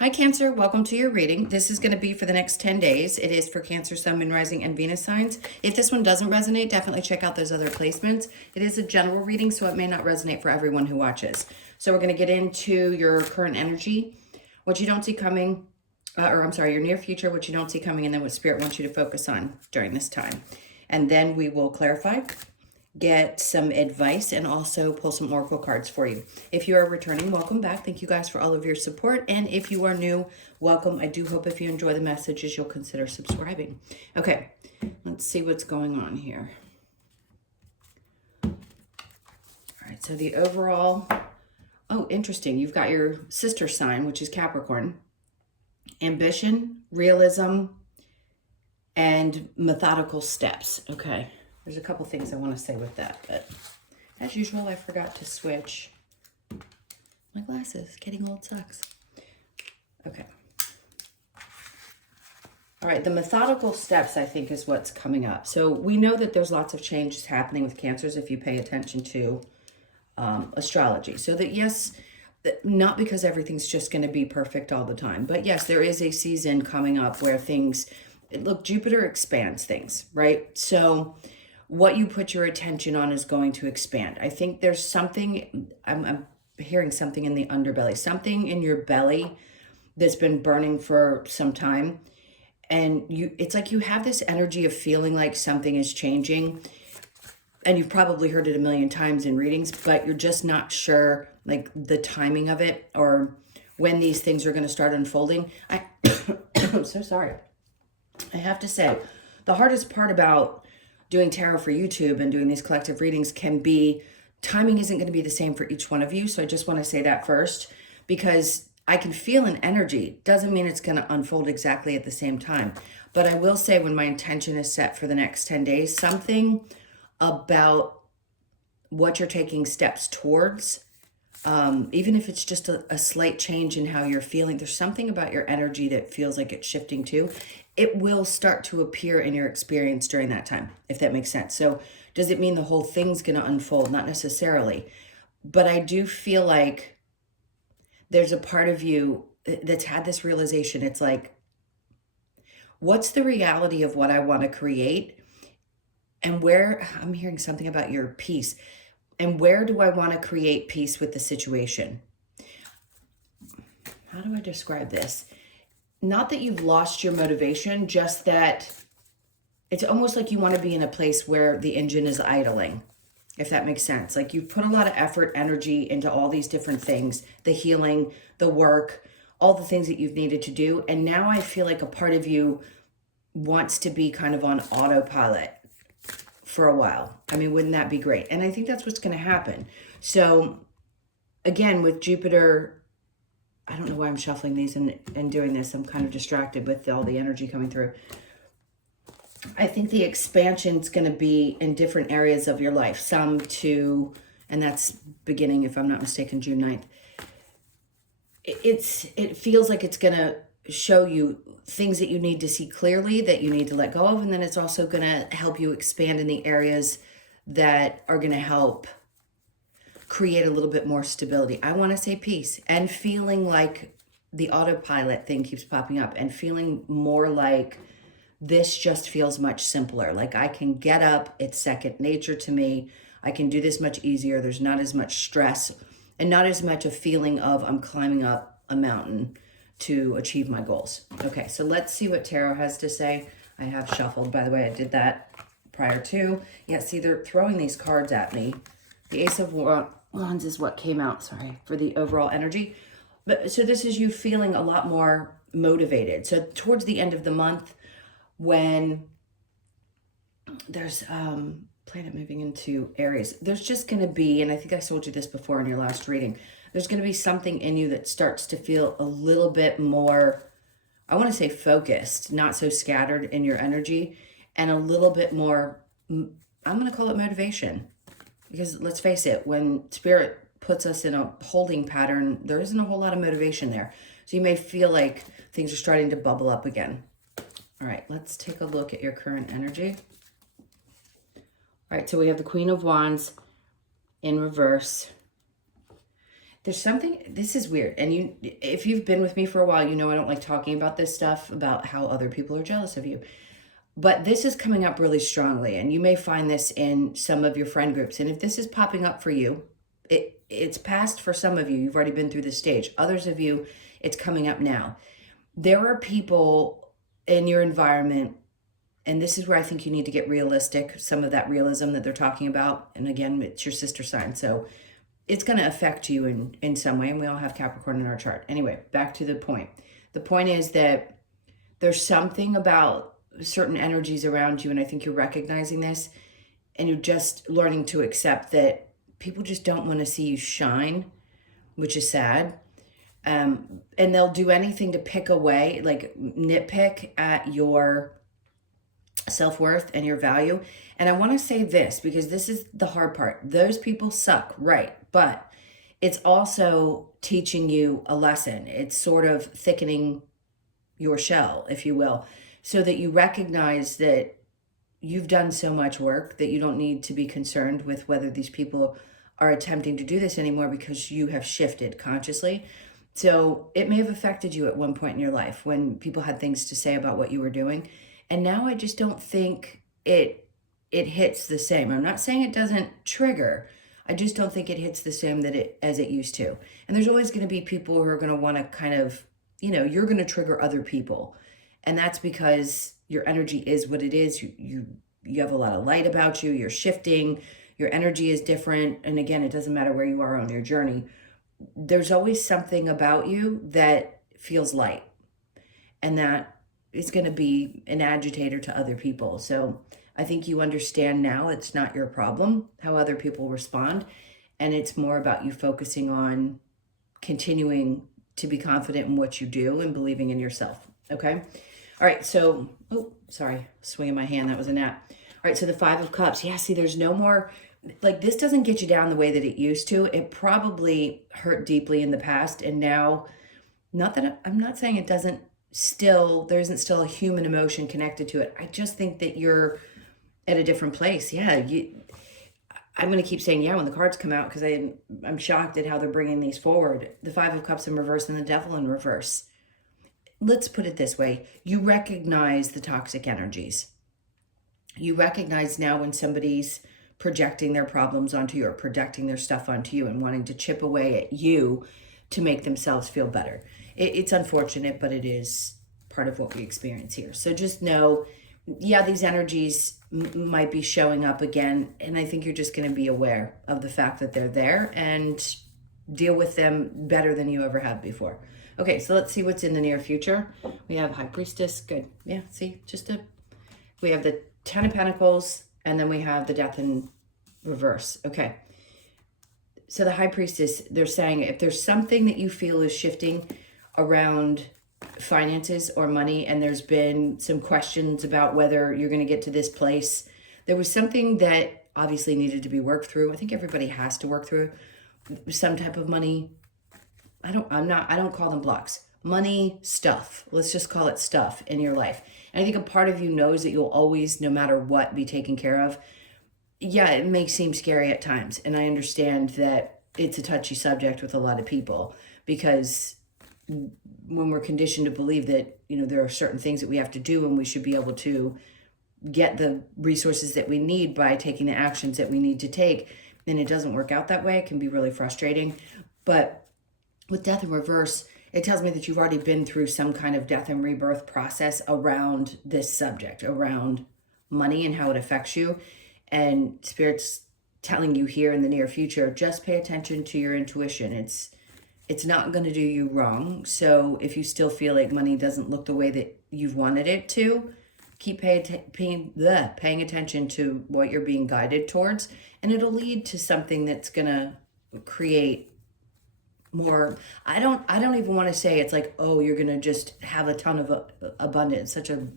Hi, Cancer. Welcome to your reading. This is going to be for the next 10 days. It is for Cancer, Sun, Moon, Rising, and Venus signs. If this one doesn't resonate, definitely check out those other placements. It is a general reading, so it may not resonate for everyone who watches. So we're going to get into your current energy, what you don't see coming, your near future, what you don't see coming, and then what Spirit wants you to focus on during this time. And then we will clarify, get some advice, and also pull some oracle cards for you. If you are returning, welcome back. Thank you guys for all of your support. And if you are new, welcome. I do hope if you enjoy the messages, you'll consider subscribing. Okay, let's see what's going on here. All right, so the overall, oh, interesting. You've got your sister sign, which is Capricorn. Ambition, realism, and methodical steps. Okay. There's a couple things I want to say with that, but as usual, I forgot to switch my glasses. Getting old sucks. Okay. All right, the methodical steps, I think, is what's coming up. So we know that there's lots of changes happening with Cancers if you pay attention to astrology. So that, yes, not because everything's just going to be perfect all the time, but yes, there is a season coming up where things, look, Jupiter expands things, right? So what you put your attention on is going to expand. I think there's something, I'm hearing something in the underbelly, something in your belly that's been burning for some time. And it's like you have this energy of feeling like something is changing. And you've probably heard it a million times in readings, but you're just not sure like the timing of it or when these things are going to start unfolding. I'm so sorry. I have to say, the hardest part about doing tarot for YouTube and doing these collective readings can be timing isn't going to be the same for each one of you. So I just want to say that first, because I can feel an energy. Doesn't mean it's going to unfold exactly at the same time. But I will say when my intention is set for the next 10 days, something about what you're taking steps towards, even if it's just a slight change in how you're feeling, there's something about your energy that feels like it's shifting too. It will start to appear in your experience during that time, if that makes sense. So does it mean the whole thing's going to unfold? Not necessarily. But I do feel like there's a part of you that's had this realization. It's like, what's the reality of what I want to create? And where, I'm hearing something about your peace. And where do I want to create peace with the situation? How do I describe this? Not that you've lost your motivation, just that it's almost like you want to be in a place where the engine is idling, if that makes sense. Like you've put a lot of effort, energy into all these different things, the healing, the work, all the things that you've needed to do. And now I feel like a part of you wants to be kind of on autopilot for a while. I mean, wouldn't that be great? And I think that's what's going to happen. So again, with Jupiter, I don't know why I'm shuffling these and doing this. I'm kind of distracted with all the energy coming through. I think the expansion is going to be in different areas of your life. Some to, and that's beginning, if I'm not mistaken, June 9th. It feels like it's going to show you things that you need to see clearly, that you need to let go of. And then it's also going to help you expand in the areas that are going to help create a little bit more stability. I want to say peace, and feeling like the autopilot thing keeps popping up, and feeling more like this just feels much simpler. Like I can get up, it's second nature to me. I can do this much easier. There's not as much stress and not as much a feeling of I'm climbing up a mountain to achieve my goals. Okay, so let's see what tarot has to say. I have shuffled, by the way. I did that prior to. Yeah, see, they're throwing these cards at me. The Ace of Wands is what came out, sorry, for the overall energy. But so this is you feeling a lot more motivated. So towards the end of the month, when there's planet moving into Aries, there's just going to be, and I think I told you this before in your last reading, there's going to be something in you that starts to feel a little bit more, I want to say focused, not so scattered in your energy, and a little bit more, I'm going to call it motivation. Because let's face it, when Spirit puts us in a holding pattern, there isn't a whole lot of motivation there. So you may feel like things are starting to bubble up again. All right, let's take a look at your current energy. All right, so we have the Queen of Wands in reverse. There's something, this is weird. And if you've been with me for a while, you know I don't like talking about this stuff, about how other people are jealous of you. But this is coming up really strongly, and you may find this in some of your friend groups. And if this is popping up for you, it's past for some of you. You've already been through this stage. Others of you, it's coming up now. There are people in your environment, and this is where I think you need to get realistic, some of that realism that they're talking about. And again, it's your sister sign, so it's going to affect you in some way, and we all have Capricorn in our chart. Anyway, back to the point. The point is that there's something about certain energies around you, and I think you're recognizing this, and you're just learning to accept that people just don't want to see you shine, which is sad. And they'll do anything to pick away, like nitpick at your self-worth and your value. And I want to say this, because this is the hard part. Those people suck, right? But it's also teaching you a lesson. It's sort of thickening your shell, if you will, so that you recognize that you've done so much work that you don't need to be concerned with whether these people are attempting to do this anymore, because you have shifted consciously. So it may have affected you at one point in your life when people had things to say about what you were doing. And now I just don't think it hits the same. I'm not saying it doesn't trigger. I just don't think it hits the same as it used to. And there's always going to be people who are going to want to kind of, you're going to trigger other people. And that's because your energy is what it is. You have a lot of light about you. You're shifting. Your energy is different. And again, it doesn't matter where you are on your journey. There's always something about you that feels light. And that is going to be an agitator to other people. So I think you understand now it's not your problem how other people respond. And it's more about you focusing on continuing to be confident in what you do and believing in yourself. Okay? All right, so, swinging my hand, that was a gnat. All right, so the Five of Cups. Yeah, see, there's no more, like, this doesn't get you down the way that it used to. It probably hurt deeply in the past, and now, I'm not saying it doesn't there isn't still a human emotion connected to it. I just think that you're at a different place. Yeah, I'm going to keep saying yeah when the cards come out, because I'm shocked at how they're bringing these forward. The Five of Cups in reverse and the Devil in reverse. Let's put it this way. You recognize the toxic energies. You recognize now when somebody's projecting their problems onto you or projecting their stuff onto you and wanting to chip away at you to make themselves feel better. It's unfortunate, but it is part of what we experience here. So just know, yeah, these energies might be showing up again. And I think you're just going to be aware of the fact that they're there and deal with them better than you ever have before. Okay, so let's see what's in the near future. We have High Priestess. Good. Yeah, see, we have the Ten of Pentacles, and then we have the Death in reverse. Okay. So the High Priestess, they're saying if there's something that you feel is shifting around finances or money, and there's been some questions about whether you're going to get to this place, there was something that obviously needed to be worked through. I think everybody has to work through some type of money. I don't call them blocks. Money stuff. Let's just call it stuff in your life. And I think a part of you knows that you'll always, no matter what, be taken care of. Yeah, it may seem scary at times. And I understand that it's a touchy subject with a lot of people, because when we're conditioned to believe that, there are certain things that we have to do and we should be able to get the resources that we need by taking the actions that we need to take, and it doesn't work out that way. It can be really frustrating. But with Death in reverse, it tells me that you've already been through some kind of death and rebirth process around this subject, around money and how it affects you. And Spirit's telling you here in the near future, just pay attention to your intuition. It's not going to do you wrong. So if you still feel like money doesn't look the way that you've wanted it to, keep paying attention to what you're being guided towards. And it'll lead to something that's going to create more. I don't even want to say it's like, oh, you're going to just have a ton of abundance, such a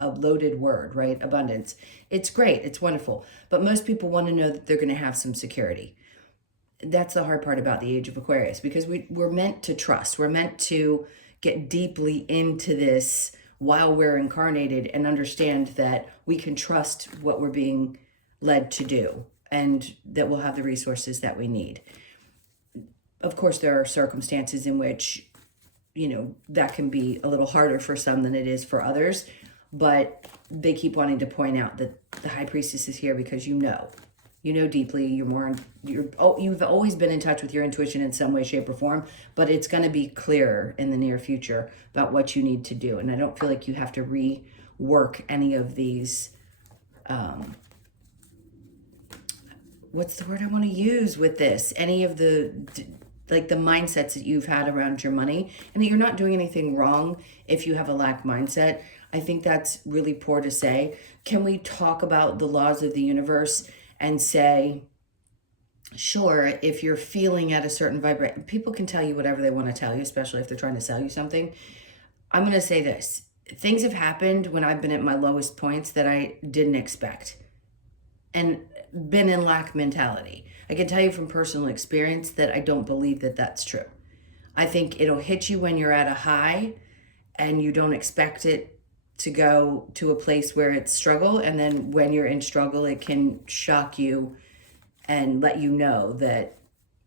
loaded word, right? Abundance. It's great. It's wonderful. But most people want to know that they're going to have some security. That's the hard part about the age of Aquarius, because we're meant to trust. We're meant to get deeply into this while we're incarnated and understand that we can trust what we're being led to do and that we'll have the resources that we need. Of course, there are circumstances in which, that can be a little harder for some than it is for others. But they keep wanting to point out that the high priestess is here because deeply, you've always been in touch with your intuition in some way, shape, or form, but it's going to be clearer in the near future about what you need to do. And I don't feel like you have to rework any of these, what's the word I want to use with this? Any of the mindsets that you've had around your money, and that you're not doing anything wrong if you have a lack mindset. I think that's really poor to say. Can we talk about the laws of the universe and say, sure, if you're feeling at a certain vibration, people can tell you whatever they want to tell you, especially if they're trying to sell you something. I'm going to say this. Things have happened when I've been at my lowest points that I didn't expect and been in lack mentality. I can tell you from personal experience that I don't believe that that's true. I think it'll hit you when you're at a high and you don't expect it to go to a place where it's struggle. And then when you're in struggle, it can shock you and let you know that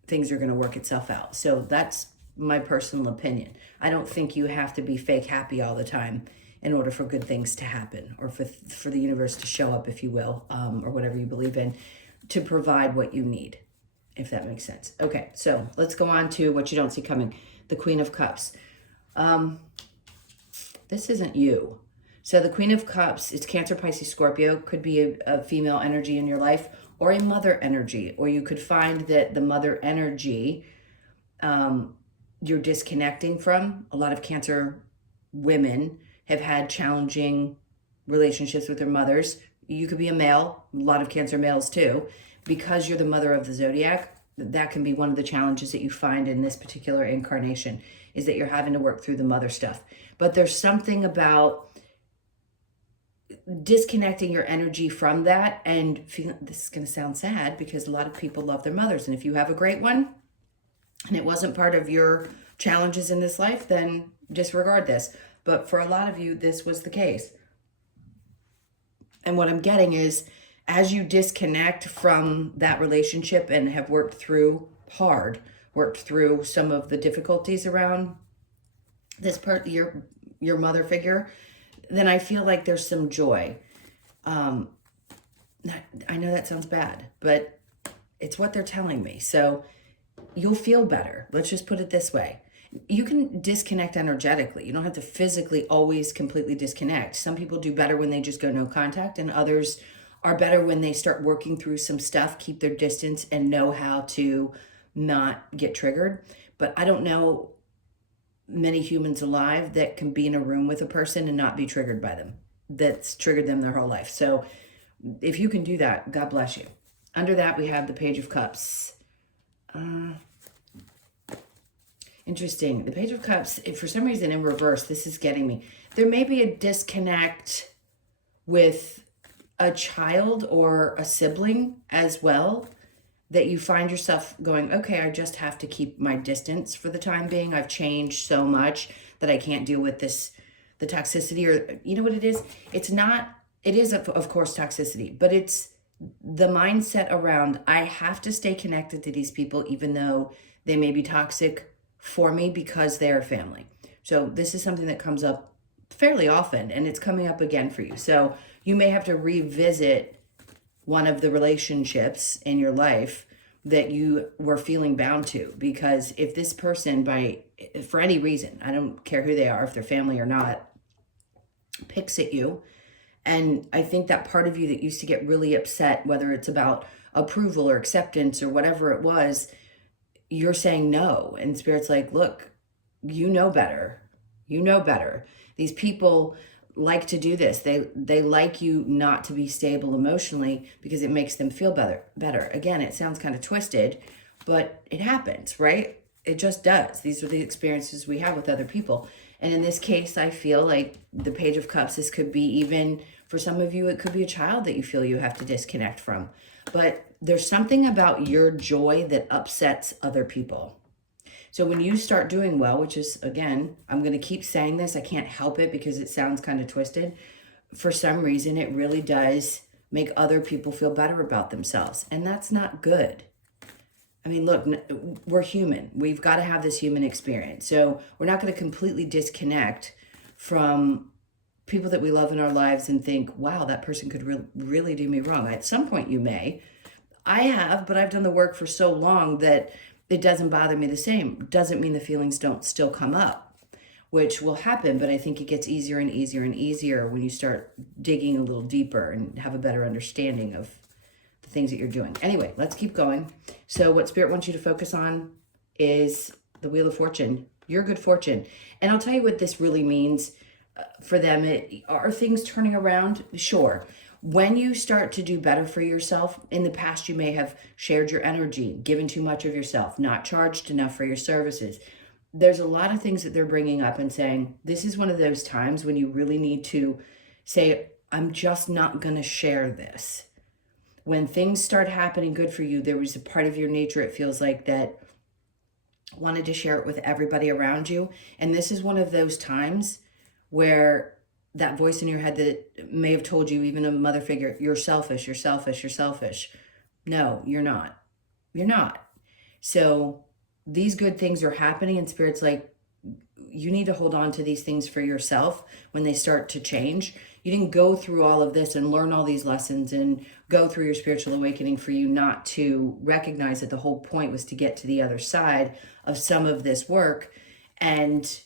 things are going to work itself out. So that's my personal opinion. I don't think you have to be fake happy all the time in order for good things to happen, or for the universe to show up, if you will, or whatever you believe in, to provide what you need, if that makes sense. Okay, so let's go on to what you don't see coming. The Queen of Cups. This isn't you. So the Queen of Cups, it's Cancer, Pisces, Scorpio, could be a female energy in your life, or a mother energy, or you could find that the mother energy you're disconnecting from. A lot of Cancer women have had challenging relationships with their mothers. You could be a male, a lot of Cancer males too, because you're the mother of the zodiac. That can be one of the challenges that you find in this particular incarnation, is that you're having to work through the mother stuff. But there's something about disconnecting your energy from that and feeling, this is going to sound sad because a lot of people love their mothers. And if you have a great one and it wasn't part of your challenges in this life, then disregard this. But for a lot of you, this was the case. And what I'm getting is, as you disconnect from that relationship and have worked through some of the difficulties around this part, your mother figure, then I feel like there's some joy. I know that sounds bad, but it's what they're telling me. So you'll feel better. Let's just put it this way. You can disconnect energetically. You don't have to physically always completely disconnect. Some people do better when they just go no contact, and others are better when they start working through some stuff, keep their distance, and know how to not get triggered. But I don't know many humans alive that can be in a room with a person and not be triggered by them. That's triggered them their whole life. So if you can do that, God bless you. Under that, we have the Page of Cups. Interesting. The Page of Cups, for some reason in reverse, this is getting me. There may be a disconnect with a child or a sibling as well, that you find yourself going, okay, I just have to keep my distance for the time being. I've changed so much that I can't deal with this, the toxicity, or you know what it is? It is of course toxicity, but it's the mindset around, I have to stay connected to these people even though they may be toxic for me because they are family. So this is something that comes up fairly often, and it's coming up again for you. So you may have to revisit one of the relationships in your life that you were feeling bound to, because if this person, for any reason, I don't care who they are, if they're family or not, picks at you, and I think that part of you that used to get really upset, whether it's about approval or acceptance or whatever it was, you're saying no. And Spirit's like, look, you know better. You know better. These people like to do this. They like you not to be stable emotionally because it makes them feel better. Again, it sounds kind of twisted, but it happens, right? It just does. These are the experiences we have with other people. And in this case, I feel like the Page of Cups, this could be even, for some of you, it could be a child that you feel you have to disconnect from. But there's something about your joy that upsets other people. So when you start doing well, which is, again, I'm going to keep saying this, I can't help it because it sounds kind of twisted. For some reason, it really does make other people feel better about themselves. And that's not good. I mean, look, we're human. We've got to have this human experience. So we're not going to completely disconnect from people that we love in our lives and think, wow, that person could really do me wrong. At some point, you may. I have, but I've done the work for so long that it doesn't bother me the same. Doesn't mean the feelings don't still come up, which will happen, but I think it gets easier and easier and easier when you start digging a little deeper and have a better understanding of the things that you're doing. Anyway, let's keep going. So what Spirit wants you to focus on is the Wheel of Fortune, your good fortune. And I'll tell you what this really means for them. Are things turning around? Sure. When you start to do better for yourself, in the past you may have shared your energy, given too much of yourself, not charged enough for your services. There's a lot of things that they're bringing up and saying, this is one of those times when you really need to say, I'm just not going to share this. When things start happening good for you, there was a part of your nature, it feels like, that wanted to share it with everybody around you. And this is one of those times where that voice in your head that may have told you, even a mother figure, you're selfish, you're selfish, you're selfish. No, you're not. You're not. So these good things are happening, and Spirit's like, you need to hold on to these things for yourself when they start to change. You didn't go through all of this and learn all these lessons and go through your spiritual awakening for you not to recognize that the whole point was to get to the other side of some of this work and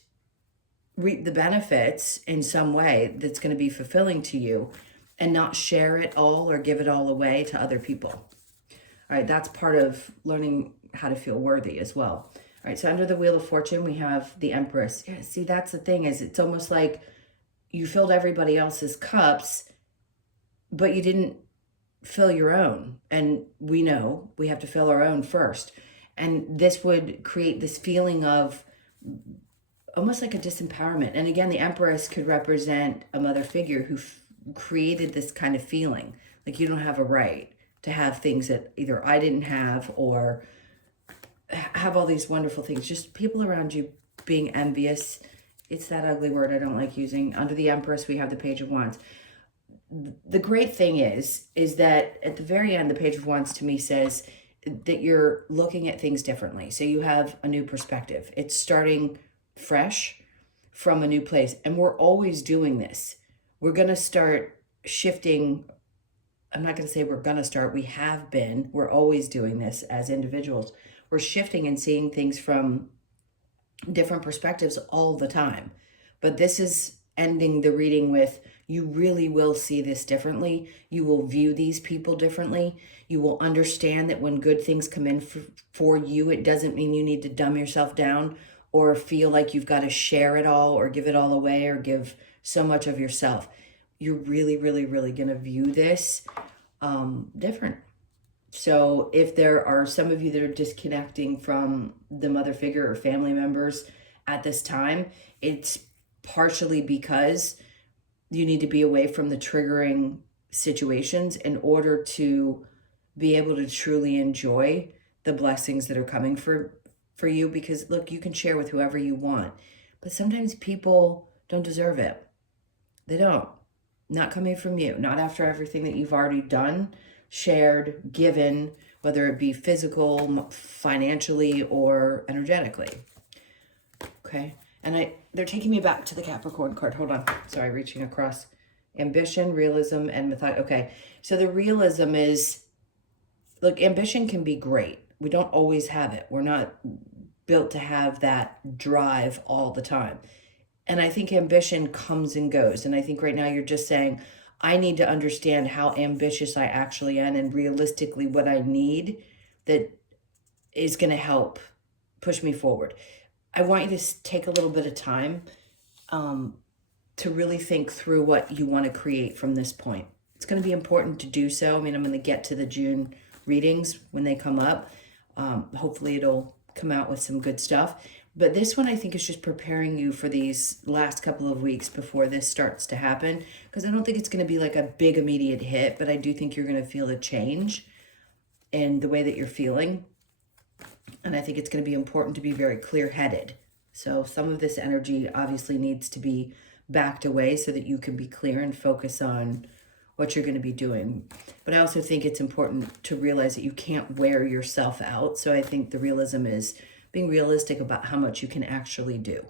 reap the benefits in some way that's going to be fulfilling to you, and not share it all or give it all away to other people. All right, that's part of learning how to feel worthy as well. All right, so under the Wheel of Fortune, we have the Empress. Yeah, see, that's the thing, is it's almost like you filled everybody else's cups, but you didn't fill your own. And we know we have to fill our own first. And this would create this feeling of almost like a disempowerment. And again, the Empress could represent a mother figure who created this kind of feeling like you don't have a right to have things that either I didn't have, or have all these wonderful things. Just people around you being envious. It's that ugly word I don't like using. Under the Empress, we have the Page of Wands. The great thing is that at the very end, the Page of Wands to me says that you're looking at things differently. So you have a new perspective. It's starting fresh from a new place. And we're always doing this. We're going to start shifting. I'm not going to say we're going to start. We have been. We're always doing this as individuals. We're shifting and seeing things from different perspectives all the time. But this is ending the reading with, you really will see this differently. You will view these people differently. You will understand that when good things come in for you, it doesn't mean you need to dumb yourself down or feel like you've got to share it all or give it all away or give so much of yourself. You're really, really, really going to view this different. So if there are some of you that are disconnecting from the mother figure or family members at this time, it's partially because you need to be away from the triggering situations in order to be able to truly enjoy the blessings that are coming for you. Because look, you can share with whoever you want, but sometimes people don't deserve it. They don't. Not coming from you, not after everything that you've already done, shared, given, whether it be physical, financially, or energetically. Okay. And they're taking me back to the Capricorn card. Hold on. Sorry, reaching across. Ambition, realism, and method. Okay. So the realism is, look, ambition can be great. We don't always have it. We're not built to have that drive all the time. And I think ambition comes and goes. And I think right now you're just saying, I need to understand how ambitious I actually am and realistically what I need that is going to help push me forward. I want you to take a little bit of time to really think through what you want to create from this point. It's going to be important to do so. I mean, I'm going to get to the June readings when they come up. Hopefully it'll come out with some good stuff. But this one, I think, is just preparing you for these last couple of weeks before this starts to happen. Because I don't think it's going to be like a big immediate hit, but I do think you're going to feel a change in the way that you're feeling. And I think it's going to be important to be very clear-headed. So some of this energy obviously needs to be backed away so that you can be clear and focus on what you're going to be doing. But I also think it's important to realize that you can't wear yourself out. So I think the realism is being realistic about how much you can actually do.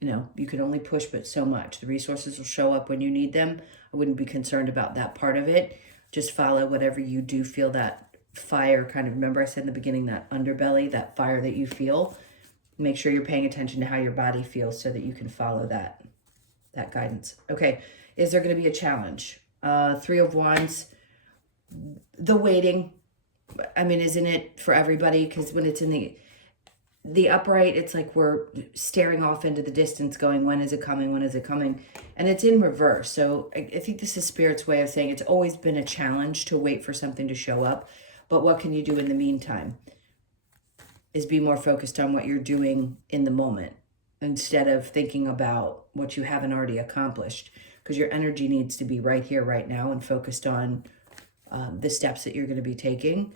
You know, you can only push but so much. The resources will show up when you need them. I wouldn't be concerned about that part of it. Just follow whatever you do feel that fire kind of, remember I said in the beginning, that underbelly, that fire that you feel. Make sure you're paying attention to how your body feels so that you can follow that guidance. Okay, is there going to be a challenge? 3 of Wands, the waiting. I mean, isn't it for everybody? Because when it's in the upright, it's like we're staring off into the distance going, when is it coming? When is it coming? And it's in reverse. So I think this is Spirit's way of saying it's always been a challenge to wait for something to show up. But what can you do in the meantime? Is be more focused on what you're doing in the moment instead of thinking about what you haven't already accomplished. Because your energy needs to be right here, right now, and focused on the steps that you're going to be taking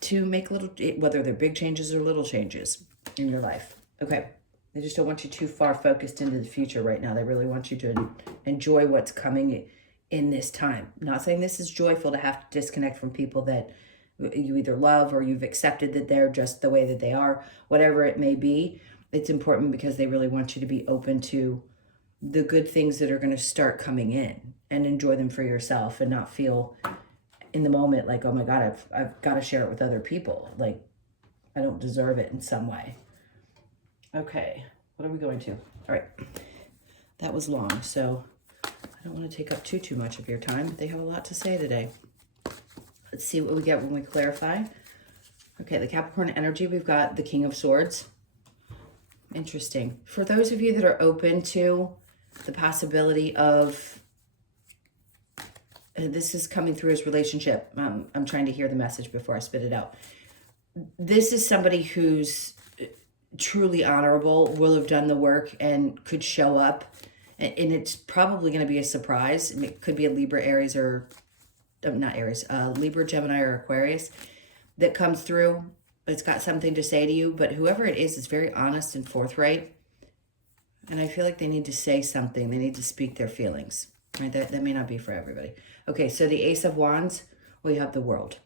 to make little, whether they're big changes or little changes in your life. Okay. They just don't want you too far focused into the future right now. They really want you to enjoy what's coming in this time. I'm not saying this is joyful to have to disconnect from people that you either love or you've accepted that they're just the way that they are, whatever it may be. It's important because they really want you to be open to the good things that are going to start coming in and enjoy them for yourself and not feel in the moment like, oh my God, I've got to share it with other people. Like I don't deserve it in some way. Okay, what are we going to? All right, that was long, so I don't want to take up too much of your time. They have a lot to say today. Let's see what we get when we clarify. Okay, the Capricorn energy, we've got the King of Swords. Interesting. For those of you that are open to the possibility of, this is coming through as relationship. I'm trying to hear the message before I spit it out. This is somebody who's truly honorable, will have done the work and could show up. And it's probably going to be a surprise. It could be a Libra, Aries, or not Aries, Libra, Gemini, or Aquarius that comes through. It's got something to say to you, but whoever it is very honest and forthright. And I feel like they need to say something. They need to speak their feelings. Right? That may not be for everybody. Okay, so the Ace of Wands, well, you have the World.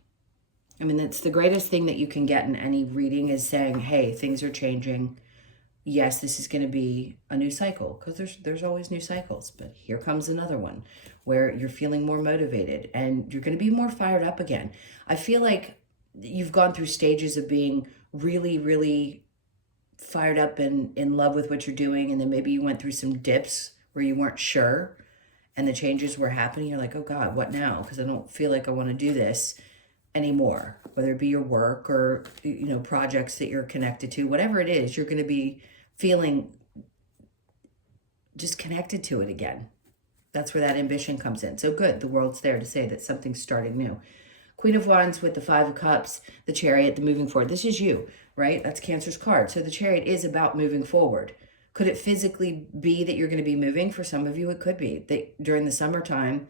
I mean, that's the greatest thing that you can get in any reading is saying, hey, things are changing. Yes, this is going to be a new cycle because there's always new cycles. But here comes another one where you're feeling more motivated and you're going to be more fired up again. I feel like you've gone through stages of being really, really fired up and in love with what you're doing. And then maybe you went through some dips where you weren't sure and the changes were happening. You're like, oh God, what now? Because I don't feel like I want to do this anymore, whether it be your work or, you know, projects that you're connected to, whatever it is, you're going to be feeling just connected to it again. That's where that ambition comes in. So good. The World's there to say that something's starting new. Queen of Wands with the 5 of Cups, the Chariot, the moving forward. This is you, right? That's Cancer's card. So the Chariot is about moving forward. Could it physically be that you're going to be moving? For some of you, it could be that during the summertime,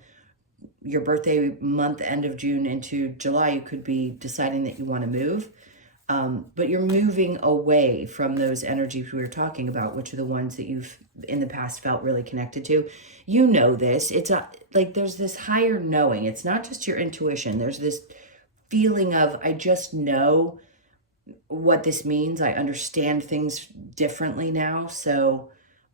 your birthday month, end of June into July, you could be deciding that you want to move. But you're moving away from those energies we were talking about, which are the ones that you've in the past felt really connected to. You know this. It's like there's this higher knowing. It's not just your intuition. There's this feeling of, I just know what this means. I understand things differently now. So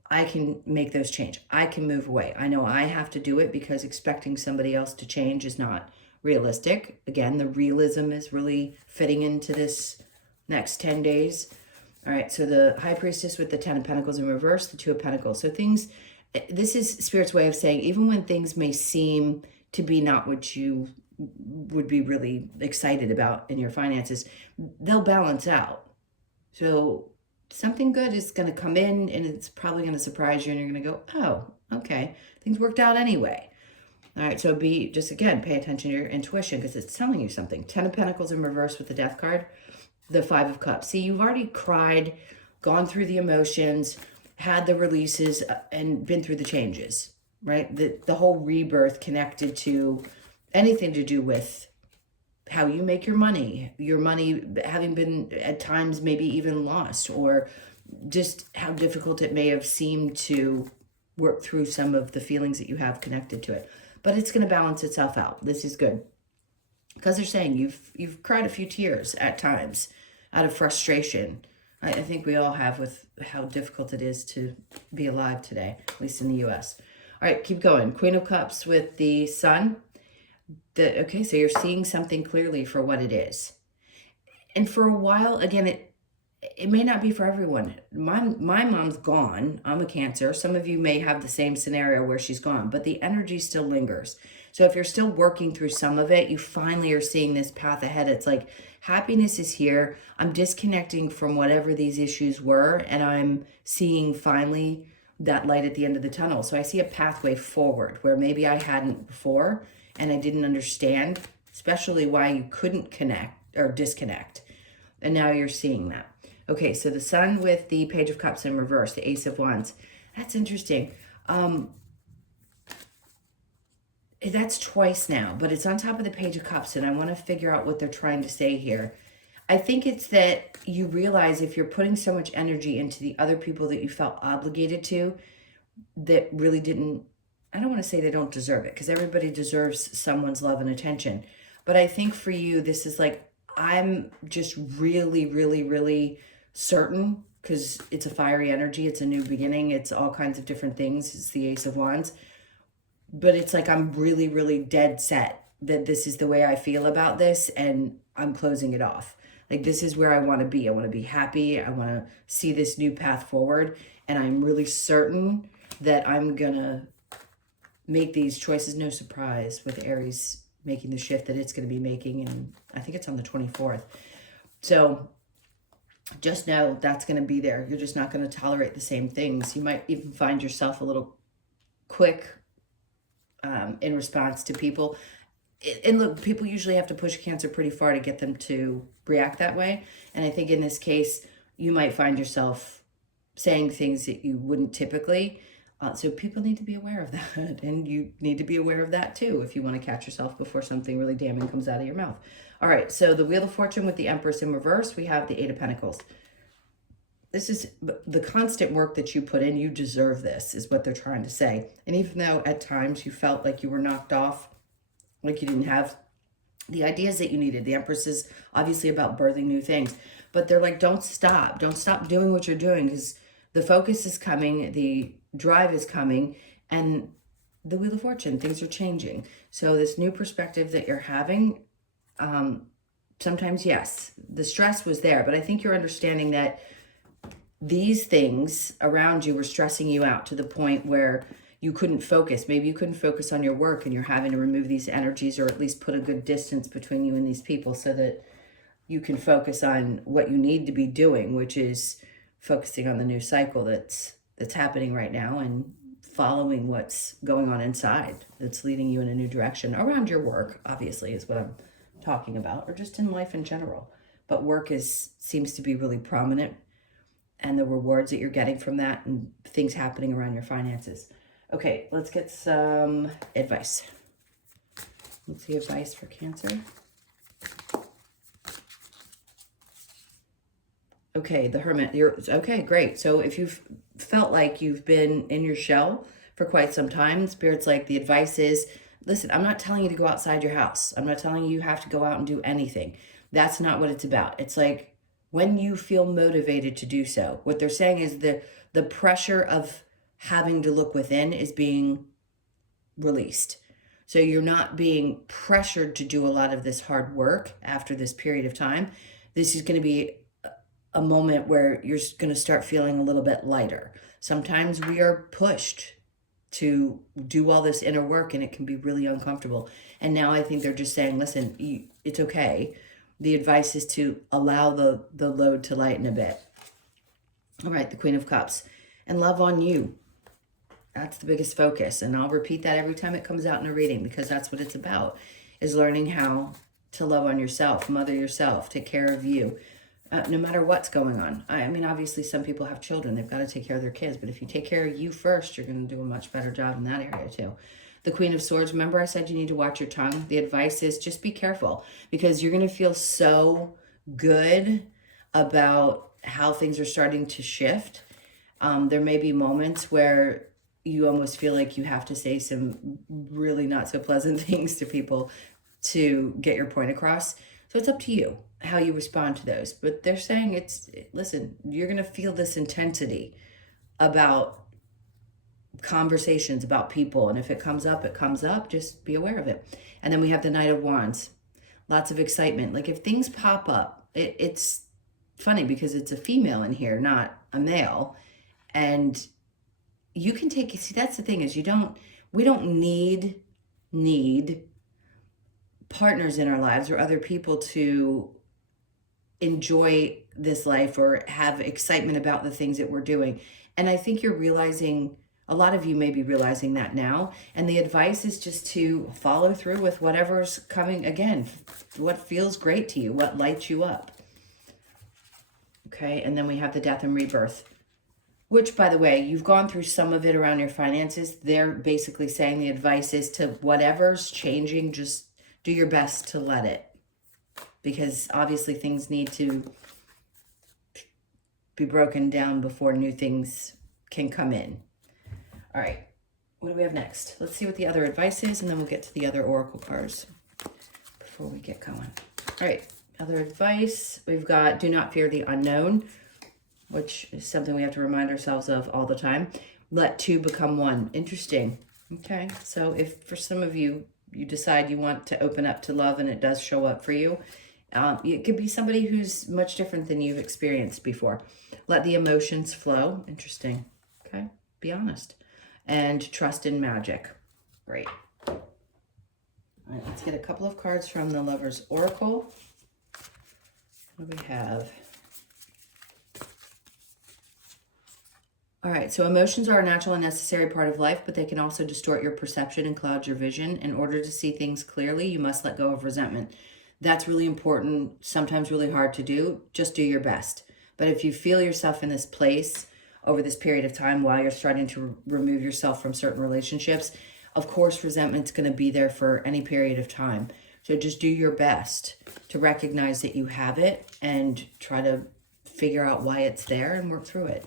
I can make those change. I can move away. I know I have to do it because expecting somebody else to change is not realistic. Again, the realism is really fitting into this next 10 days. All right, so the High Priestess with the 10 of Pentacles in reverse, the 2 of Pentacles. So things, this is Spirit's way of saying, even when things may seem to be not what you would be really excited about in your finances, they'll balance out. So something good is going to come in and it's probably going to surprise you and you're going to go, oh, okay, things worked out anyway. All right, so be just, again, pay attention to your intuition because it's telling you something. 10 of Pentacles in reverse with the Death card, the 5 of Cups. See, you've already cried, gone through the emotions, had the releases, and been through the changes, right? The whole rebirth connected to anything to do with how you make your money having been at times maybe even lost, or just how difficult it may have seemed to work through some of the feelings that you have connected to it. but it's going to balance itself out. This is good. Because they're saying you've cried a few tears at times out of frustration. I think we all have with how difficult it is to be alive today, at least in the U.S. All right, keep going. Queen of Cups with the Sun. Okay, so you're seeing something clearly for what it is. And for a while, again, it may not be for everyone. My mom's gone. I'm a Cancer. Some of you may have the same scenario where she's gone, but the energy still lingers. So if you're still working through some of it, you finally are seeing this path ahead. It's like happiness is here. I'm disconnecting from whatever these issues were, and I'm seeing finally that light at the end of the tunnel. So I see a pathway forward where maybe I hadn't before, and I didn't understand, especially why you couldn't connect or disconnect. And now you're seeing that. Okay, so the Sun with the Page of Cups in reverse, the Ace of Wands. That's interesting. That's twice now, but it's on top of the Page of Cups, and I want to figure out what they're trying to say here. I think it's that you realize if you're putting so much energy into the other people that you felt obligated to, that really didn't, I don't want to say they don't deserve it, because everybody deserves someone's love and attention. But I think for you, this is like, I'm just really, really, really certain, because it's a fiery energy. It's a new beginning. It's all kinds of different things. It's the Ace of Wands. But it's like I'm really, really dead set that this is the way I feel about this, and I'm closing it off. Like, this is where I want to be. I want to be happy. I want to see this new path forward. And I'm really certain that I'm going to make these choices. No surprise with Aries making the shift that it's going to be making. And I think it's on the 24th. So just know that's going to be there. You're just not going to tolerate the same things. You might even find yourself a little quick in response to people. And look, people usually have to push Cancer pretty far to get them to react that way. And I think in this case, you might find yourself saying things that you wouldn't typically. So people need to be aware of that. And you need to be aware of that too if you want to catch yourself before something really damning comes out of your mouth. All right, so the Wheel of Fortune with the Empress in reverse, we have the Eight of Pentacles. This is the constant work that you put in. You deserve this, is what they're trying to say. And even though at times you felt like you were knocked off, like you didn't have the ideas that you needed. The Empress is obviously about birthing new things. But they're like, don't stop. Don't stop doing what you're doing, because the focus is coming, the drive is coming, and the Wheel of Fortune, things are changing. So this new perspective that you're having, sometimes, yes, the stress was there, but I think you're understanding that these things around you were stressing you out to the point where you couldn't focus. Maybe you couldn't focus on your work, and you're having to remove these energies, or at least put a good distance between you and these people so that you can focus on what you need to be doing, which is focusing on the new cycle that's happening right now, and following what's going on inside that's leading you in a new direction around your work, obviously, is what I'm talking about, or just in life in general. But work seems to be really prominent, and the rewards that you're getting from that, and things happening around your finances. Okay, let's get some advice. Let's see advice for Cancer. Okay, the Hermit. Okay, great. So if you've felt like you've been in your shell for quite some time, Spirit's like, the advice is, listen, I'm not telling you to go outside your house. I'm not telling you have to go out and do anything. That's not what it's about. It's like when you feel motivated to do so. What they're saying is the pressure of having to look within is being released. So you're not being pressured to do a lot of this hard work after this period of time. This is going to be a moment where you're going to start feeling a little bit lighter. Sometimes we are pushed to do all this inner work, and it can be really uncomfortable. And now I think they're just saying, listen, it's okay. The advice is to allow the load to lighten a bit. All right, the Queen of Cups. And love on you. That's the biggest focus. And I'll repeat that every time it comes out in a reading, because that's what it's about, is learning how to love on yourself, mother yourself, take care of you. No matter what's going on. I mean, obviously some people have children. They've got to take care of their kids. But if you take care of you first, you're going to do a much better job in that area too. The Queen of Swords. Remember I said you need to watch your tongue? The advice is just be careful, because you're going to feel so good about how things are starting to shift. There may be moments where you almost feel like you have to say some really not so pleasant things to people to get your point across. So it's up to you how you respond to those. But they're saying listen, you're going to feel this intensity about conversations about people. And if it comes up, it comes up. Just be aware of it. And then we have the Knight of Wands. Lots of excitement. Like if things pop up, it's funny because it's a female in here, not a male. And you can see, that's the thing is we don't need partners in our lives or other people to enjoy this life or have excitement about the things that we're doing. And I think you're realizing, a lot of you may be realizing that now. And the advice is just to follow through with whatever's coming, again, what feels great to you, what lights you up. Okay, and then we have the Death and Rebirth, which, by the way, you've gone through some of it around your finances. They're basically saying the advice is to whatever's changing, just do your best to let it. Because obviously things need to be broken down before new things can come in. All right, what do we have next? Let's see what the other advice is, and then we'll get to the other oracle cards before we get going. All right, other advice. We've got do not fear the unknown, which is something we have to remind ourselves of all the time. Let two become one. Interesting. Okay, so if for some of you, you decide you want to open up to love and it does show up for you, it could be somebody who's much different than you've experienced before. Let the emotions flow. Interesting. Okay, be honest. And trust in magic. Great. All right, let's get a couple of cards from the Lover's Oracle. What do we have? All right, so emotions are a natural and necessary part of life, but they can also distort your perception and cloud your vision. In order to see things clearly, you must let go of resentment. That's really important, sometimes really hard to do. Just do your best. But if you feel yourself in this place over this period of time while you're starting to remove yourself from certain relationships, of course, resentment's going to be there for any period of time. So just do your best to recognize that you have it and try to figure out why it's there and work through it.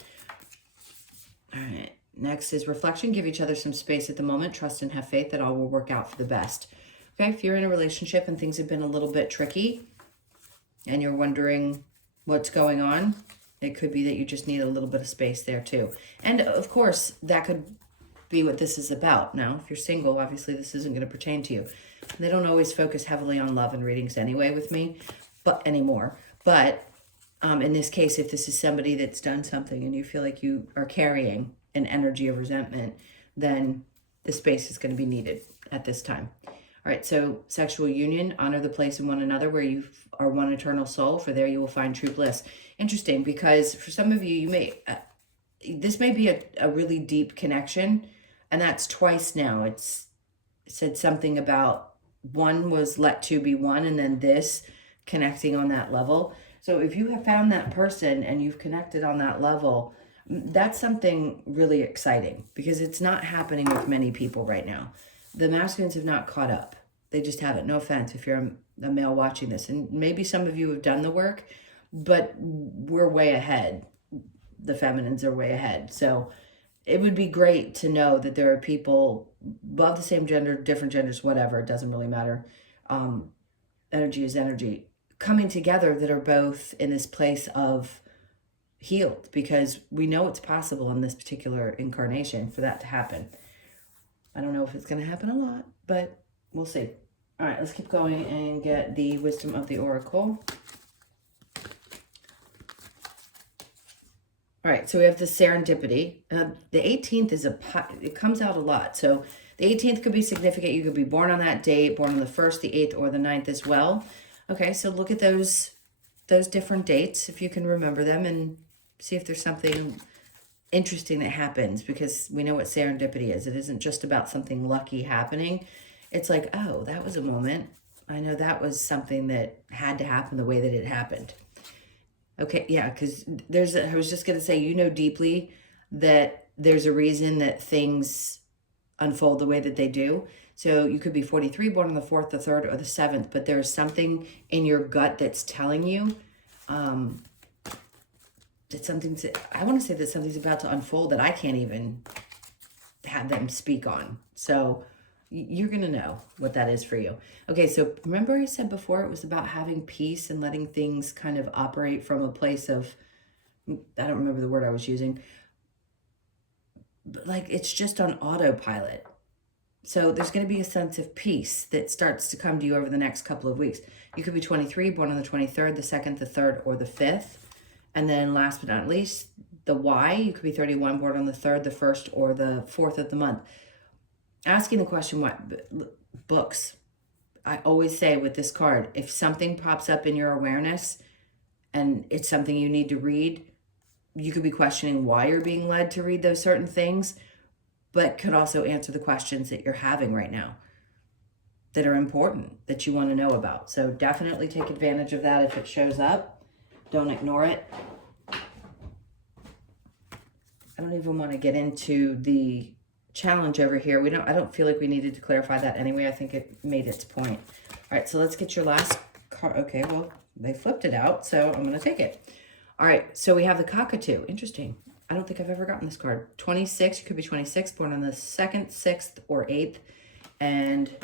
All right, next is reflection. Give each other some space at the moment. Trust and have faith that all will work out for the best. Okay, if you're in a relationship and things have been a little bit tricky and you're wondering what's going on, it could be that you just need a little bit of space there too. And of course, that could be what this is about. Now, if you're single, obviously this isn't going to pertain to you. They don't always focus heavily on love and readings anyway with me, but anymore. But in this case, if this is somebody that's done something and you feel like you are carrying an energy of resentment, then the space is going to be needed at this time. All right, so sexual union, honor the place in one another where you are one eternal soul, for there you will find true bliss. Interesting, because for some of you, this may be a really deep connection, and that's twice now. It said something about one was let two be one, and then this connecting on that level. So if you have found that person and you've connected on that level, that's something really exciting because it's not happening with many people right now. The masculines have not caught up. They just haven't. No offense if you're a male watching this. And maybe some of you have done the work, but we're way ahead. The feminines are way ahead. So it would be great to know that there are people above the same gender, different genders, whatever. It doesn't really matter. Energy is energy. Coming together that are both in this place of healed, because we know it's possible in this particular incarnation for that to happen. I don't know if it's going to happen a lot, but we'll see. All right, let's keep going and get the wisdom of the oracle. All right, so we have the serendipity. The 18th is it comes out a lot. So the 18th could be significant. You could be born on that date, born on the 1st, the 8th, or the 9th as well. Okay, so look at those different dates, if you can remember them, and see if there's something interesting that happens, because we know what serendipity is. It isn't just about something lucky happening. It's like, oh, that was a moment. I know that was something that had to happen the way that it happened. Okay, yeah, because I was just going to say, you know deeply that there's a reason that things unfold the way that they do. So you could be 43, born on the 4th, the 3rd, or the 7th, but there's something in your gut that's telling you that I want to say that something's about to unfold that I can't even have them speak on. So you're going to know what that is for you. Okay, so remember I said before it was about having peace and letting things kind of operate from a place of, I don't remember the word I was using, but like it's just on autopilot. So there's going to be a sense of peace that starts to come to you over the next couple of weeks. You could be 23, born on the 23rd, the 2nd, the 3rd, or the 5th. And then last but not least, the Y, you could be 31, born on the 3rd, the 1st, or the 4th of the month. Asking the question, what books? I always say with this card, if something pops up in your awareness and it's something you need to read, you could be questioning why you're being led to read those certain things, but could also answer the questions that you're having right now that are important, that you want to know about. So definitely take advantage of that if it shows up. Don't ignore it. I don't even want to get into the challenge over here. I don't feel like we needed to clarify that anyway. I think it made its point. All right, so let's get your last card. Okay, well, they flipped it out, so I'm going to take it. All right, so we have the cockatoo. Interesting. I don't think I've ever gotten this card. 26, you could be 26, born on the 2nd, 6th, or 8th. And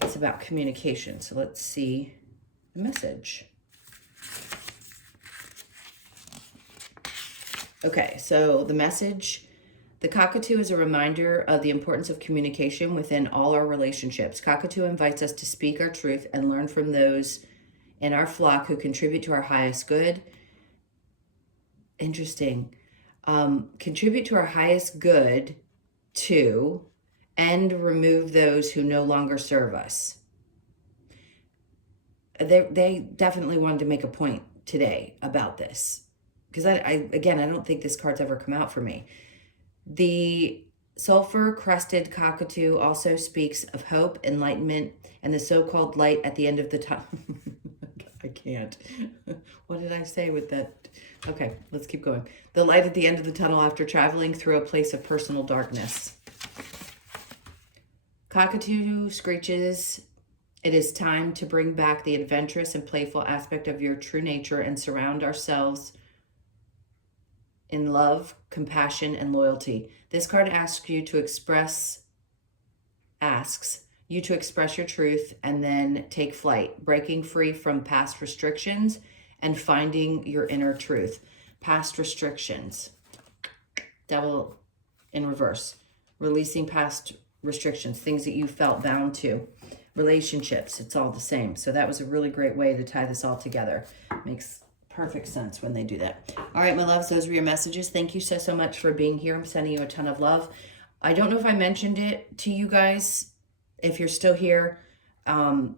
it's about communication. So let's see the message. Okay, so the message, the cockatoo is a reminder of the importance of communication within all our relationships. Cockatoo invites us to speak our truth and learn from those in our flock who contribute to our highest good. Interesting. Contribute to our highest good to, and remove those who no longer serve us. They definitely wanted to make a point today about this. Because I don't think this card's ever come out for me. The sulfur-crested cockatoo also speaks of hope, enlightenment, and the so-called light at the end of the tunnel. I can't. What did I say with that? Okay, let's keep going. The light at the end of the tunnel after traveling through a place of personal darkness. Cockatoo screeches, it is time to bring back the adventurous and playful aspect of your true nature and surround ourselves in love, compassion, and loyalty. This card asks you to express your truth and then take flight, breaking free from past restrictions and finding your inner truth. Past restrictions. Devil in reverse. Releasing past restrictions, things that you felt bound to. Relationships, it's all the same. So that was a really great way to tie this all together. Makes perfect sense when they do that. All right, my loves, those were your messages. Thank you so much for being here. I'm sending you a ton of love. I don't know if I mentioned it to you guys. If you're still here and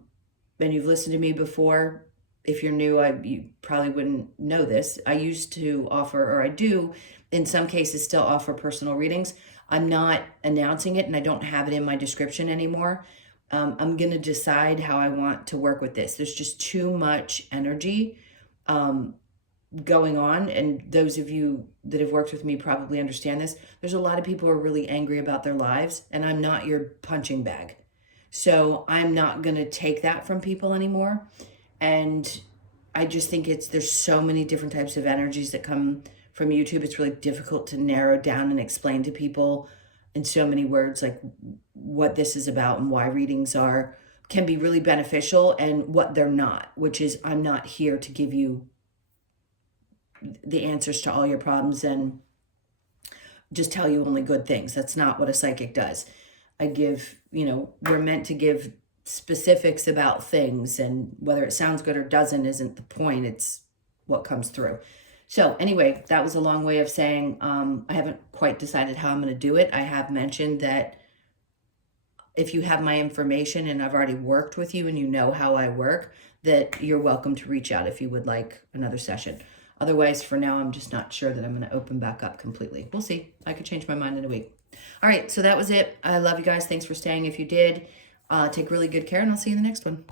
you've listened to me before, if you're new, you probably wouldn't know this. I used to offer, or I do, in some cases, still offer personal readings. I'm not announcing it, and I don't have it in my description anymore. I'm going to decide how I want to work with this. There's just too much energy going on, and those of you that have worked with me probably understand this. There's a lot of people who are really angry about their lives, and I'm not your punching bag. So I'm not going to take that from people anymore. And I just think there's so many different types of energies that come from YouTube. It's really difficult to narrow down and explain to people in so many words, like what this is about and why readings can be really beneficial and what they're not, which is I'm not here to give you the answers to all your problems and just tell you only good things. That's not what a psychic does. I give, we're meant to give specifics about things, and whether it sounds good or doesn't isn't the point. It's what comes through. So anyway, that was a long way of saying I haven't quite decided how I'm going to do it. I have mentioned that if you have my information and I've already worked with you and you know how I work, that you're welcome to reach out if you would like another session. Otherwise, for now, I'm just not sure that I'm going to open back up completely. We'll see. I could change my mind in a week. All right, so that was it. I love you guys. Thanks for staying. If you did, take really good care, and I'll see you in the next one.